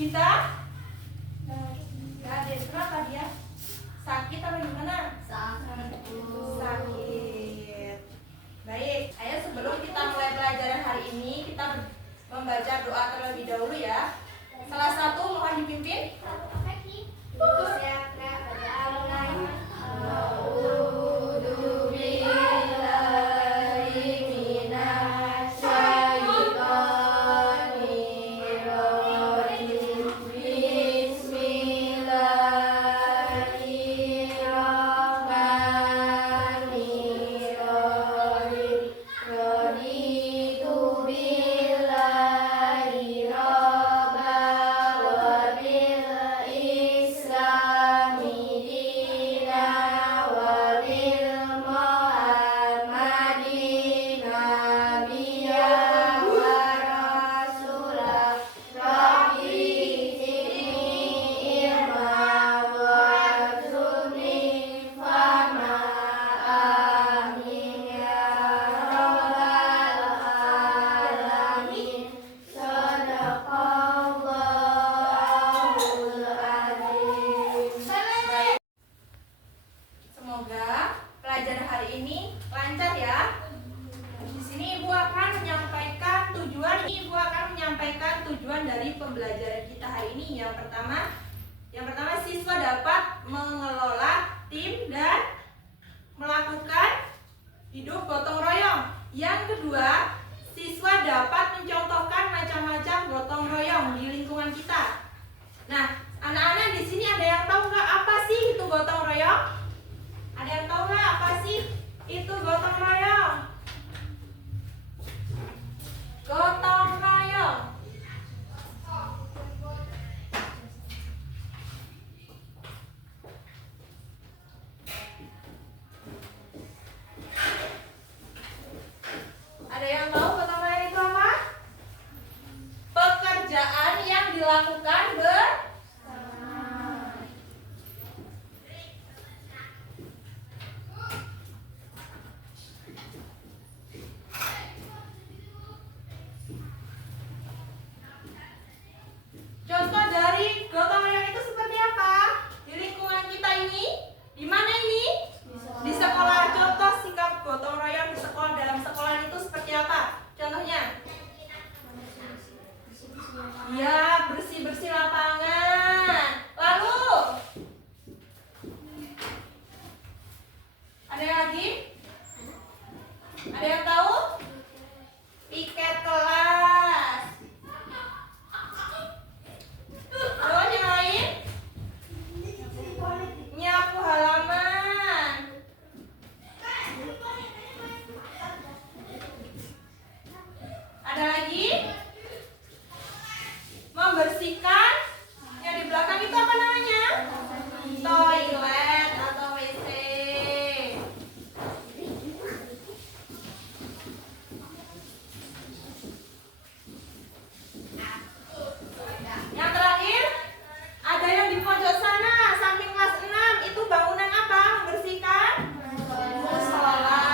Kita nggak ada. Kenapa dia? Sakit apa gimana? Sakit. Baik, ayo sebelum kita mulai pelajaran hari ini, kita membaca doa terlebih dahulu ya. Salah satu mohon dipimpin. Tujuan dari pembelajaran kita hari ini. Yang pertama siswa dapat mengelola tim dan melakukan hidup gotong royong. Yang kedua, siswa dapat mencontohkan macam-macam gotong royong di lingkungan kita. Nah, anak-anak di sini ada yang tahu nggak apa sih itu gotong royong? Ada yang tahu nggak apa sih itu gotong royong? Gotong royong. Ada yang tahu gotong royong itu apa? Pekerjaan yang dilakukan bersama. Contoh dari gotong royong itu seperti apa? Di lingkungan kita ini, di mana ini? Di sekolah. Contoh sikap gotong royong di sekolah, dalam sekolah itu seperti apa? Contohnya? Ya, bersih-bersih lapangan. Lalu ada lagi? Ada yang tahu? Piket kelas. Terus yang lain? Nyapu halaman. Ada lagi? Membersihkan. Yang di belakang itu apa namanya? Toilet atau WC. Yang terakhir, ada yang di pojok sana, samping kelas 6. Itu bangunan apa? Membersihkan musola.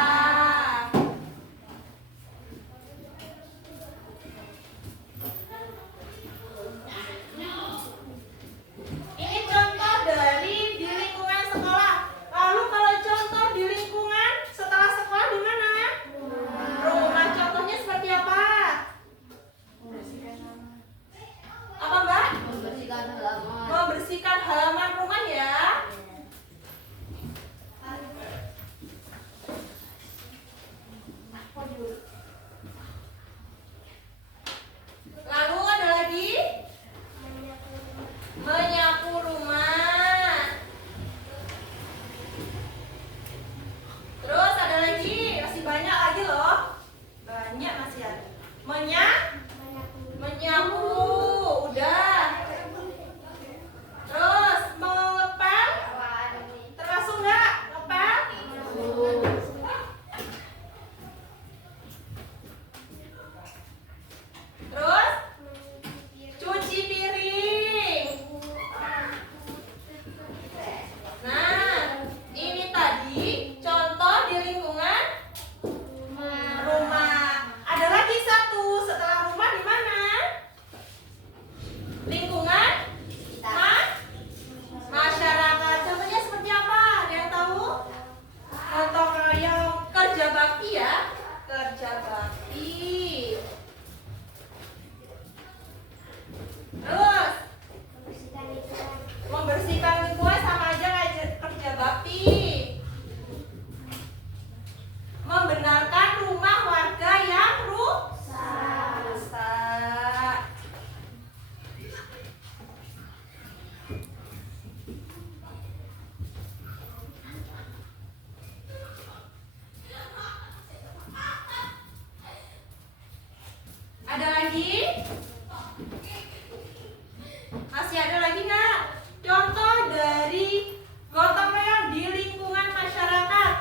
Masih ada lagi nggak contoh dari gotong royong di lingkungan masyarakat?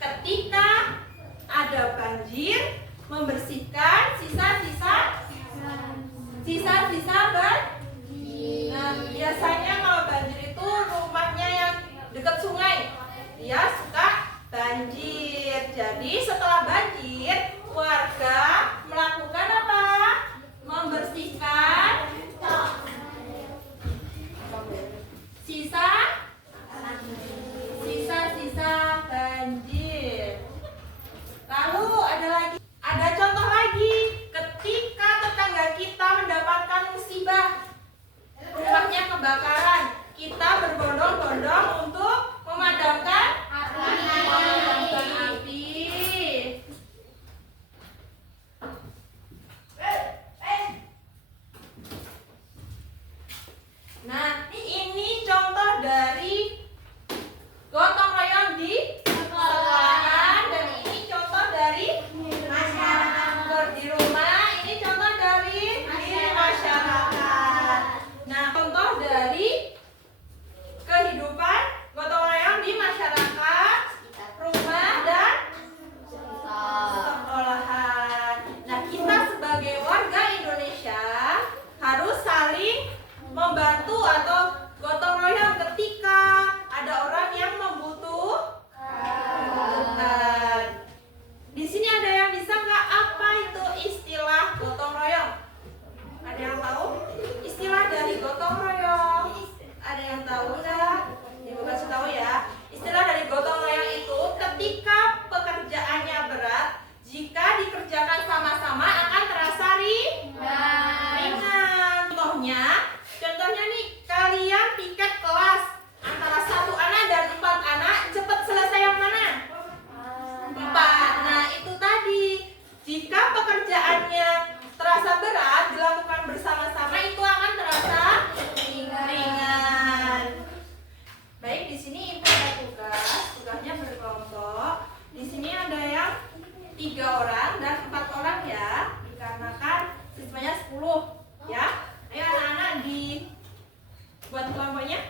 Ketika ada banjir, membersihkan sisa-sisa banjir. Nah, biasanya kalau banjir itu rumahnya yang dekat sungai, dia suka banjir. Jadi setelah banjir, warga melakukan apa? Membersihkan sisa-sisa banjir. Lalu ada contoh lagi, ketika tetangga kita mendapatkan musibah, rumahnya kebakaran, kita berbondong-bondong untuk memadamkan api. Nah, ini contoh dari gotong royong di sekolahan, dan ini contoh dari masyarakat di rumah, ini contoh dari di masyarakat. Nah, contoh dari kehidupan gotong royong di masyarakat, rumah, dan sekolahan. Nah, kita sebagai warga Indonesia harus saling membantu atau gotong royong ketika ada orang yang membutuhkan. Di sini ada yang bisa nggak apa itu istilah gotong royong? Ada yang tahu istilah dari gotong royong? Ada yang tahu nggak? Ibu kasih tahu ya. Istilah dari gotong royong itu ketika pekerjaannya berat, jika dikerjakan sama-sama akan terasa ringan. Contohnya nih, kalian piket kelas antara 1 anak dan 4 anak, cepat selesai yang mana? 4. Nah, itu tadi. Jika pekerjaannya terasa berat, dilakukan bersama-sama, itu akan terasa ringan. Baik, di sini Ibu ada tugasnya berkelompok. Di sini ada yang 3 orang dan 4 orang ya, dikarenakan siswanya 10 ya. Ayo anak-anak buat kelompoknya.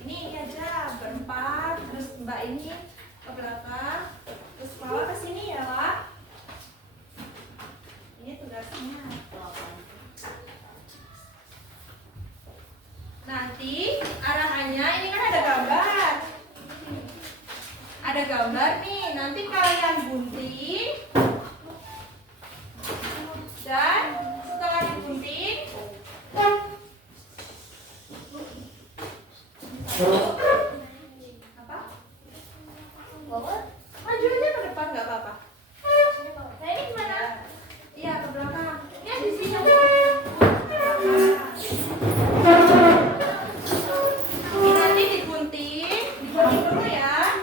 Ini aja berempat, terus Mbak ini ke belakang, terus Mawar ke sini ya, Pak. Ini tugasnya. Nanti arahannya ini kan ada gambar. Ada gambar nih, nanti kalian gunting. Dan setelah digunting, apa? Maju aja ke depan, nggak apa-apa. Nah, ini gimana? Iya, ke belakang. Ya, di sini. Ini nanti digunting dulu ya.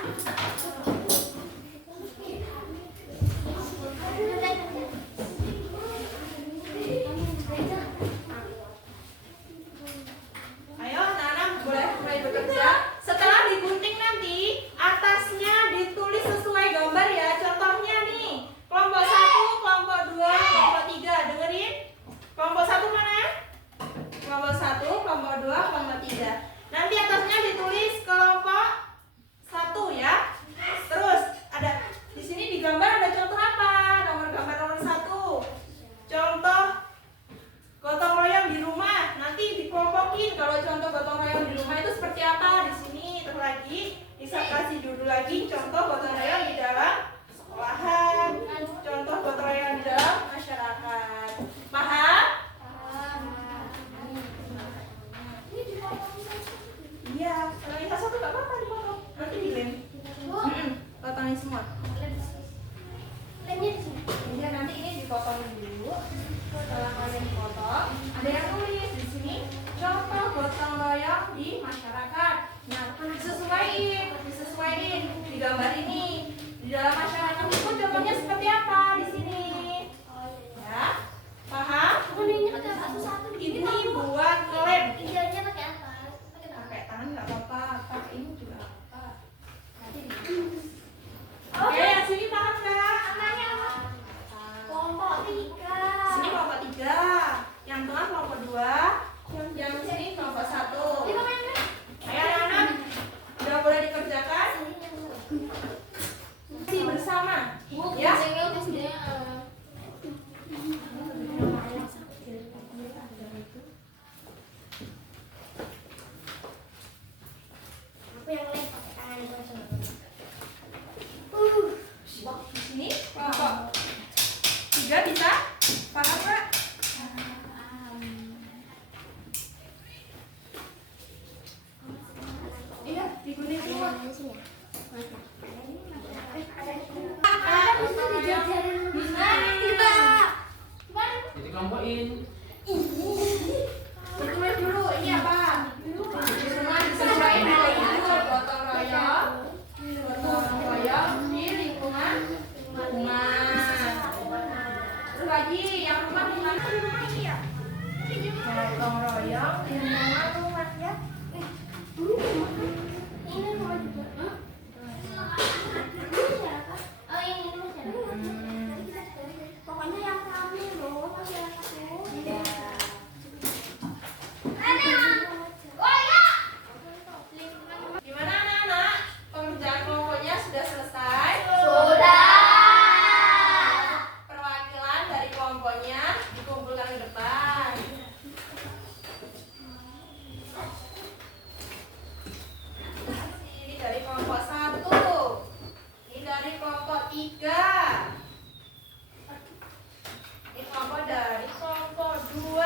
Ayo, anak-anak boleh mulai bekerja. Setelah digunting nanti, atasnya ditulis sesuai gambar ya. Contohnya nih, kelompok 1, kelompok 2, kelompok 3. Dengerin. Kelompok 1 mana? Kelompok 1, kelompok 2, kelompok 3. Nanti atasnya ditulis kelompok 1 ya. Terus ada di sini di gambar ada contoh apa? Gambar nomor 1. Contoh gotong royong di rumah. Nanti dikelompokin kalau contoh gotong royong di rumah itu seperti apa. Di sini terus lagi bisa kasih judul lagi, contoh gotong royong di dalam sekolahan, contoh gotong royong di dalam masyarakat. Paham? dikelompokin. Bertulis dulu, ini apa? Cuma disesuaikan dengan gotong royong. Gotong royong di lingkungan rumah. Terus lagi yang rumah di mana? Di rumah ini ya. Gotong royong di lingkungan rumah ya. Ini rumah juga. Oh ini rumah. Pokoknya yang ramai loh masyarakat tuh. Gimana anak-anak? Pengerjaan kelompoknya sudah selesai? Sudah. Perwakilan dari kelompoknya dikumpulkan ke depan. Ini dari kelompok 1. Ini dari kelompok 3. Ini kelompok dari kelompok 2.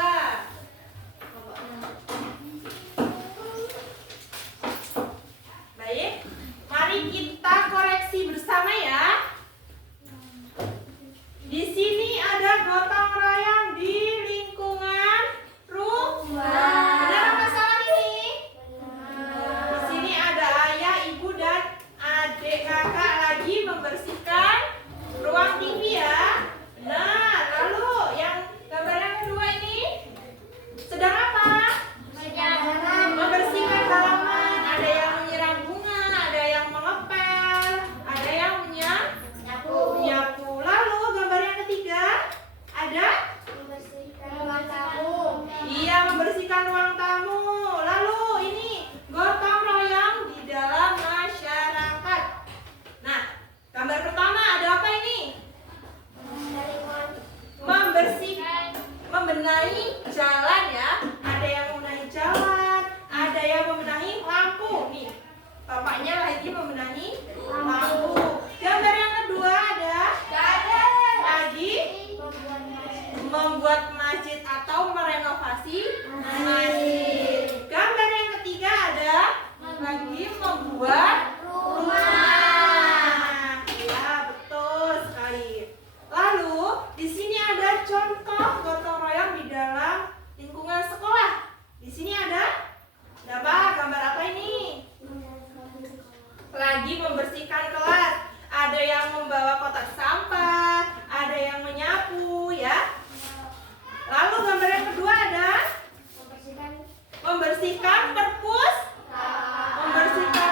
Baik, mari kita koreksi bersama ya. Di sini ada gotong royong di lingkungan rumah. Benar apa salah ini? Di sini ada ayah, ibu, dan adik kakak lagi membersihkan ruang TV ya. Benar. Lalu yang gambar yang kedua ini sedang apa? Membersihkan halaman. Ada yang menyiram bunga, ada yang mengepel, ada yang menyapu. Lalu gambar yang ketiga ada? Iya, membersihkan ruang tamu. Lalu ini gotong royong di dalam masyarakat. Nah, gambar pertama ada apa ini? Membenahi jalan ya. Ada yang membenahi jalan, ada yang membenahi lampu. Nih, bapaknya lagi membenahi lampu. Gambar yang kedua ada lagi membuat masjid atau merenovasi masjid. Gambar yang ketiga ada lagi membuat rumah. Ya, betul sekali. Lalu di sini ada contoh gotong royong di dalam lingkungan sekolah. Di sini ada apa? Gambar apa ini? Lagi membersihkan kelas. Ada yang membawa kotak sampah, ada yang menyapu ya. Lalu gambar yang kedua ada membersihkan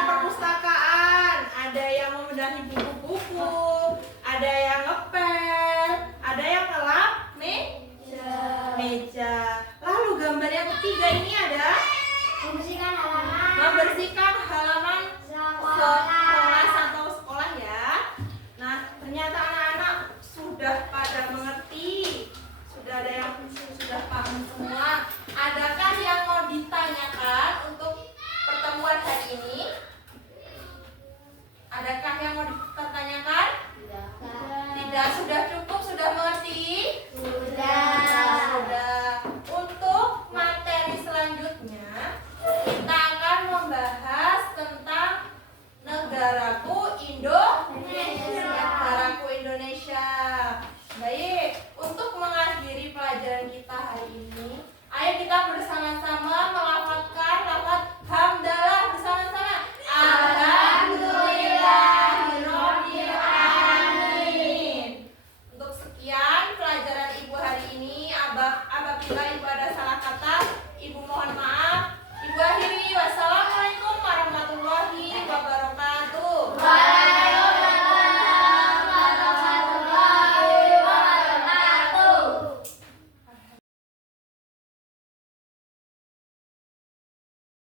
perpustakaan. Ada yang membenahi buku-buku, ada yang ngepel, ada yang ngelap meja. Lalu gambar yang ketiga ini ada membersihkan halaman kelas atau sekolah ya. Nah, ternyata anak-anak sudah pada mengerti. Sudah ada yang sudah paham semua.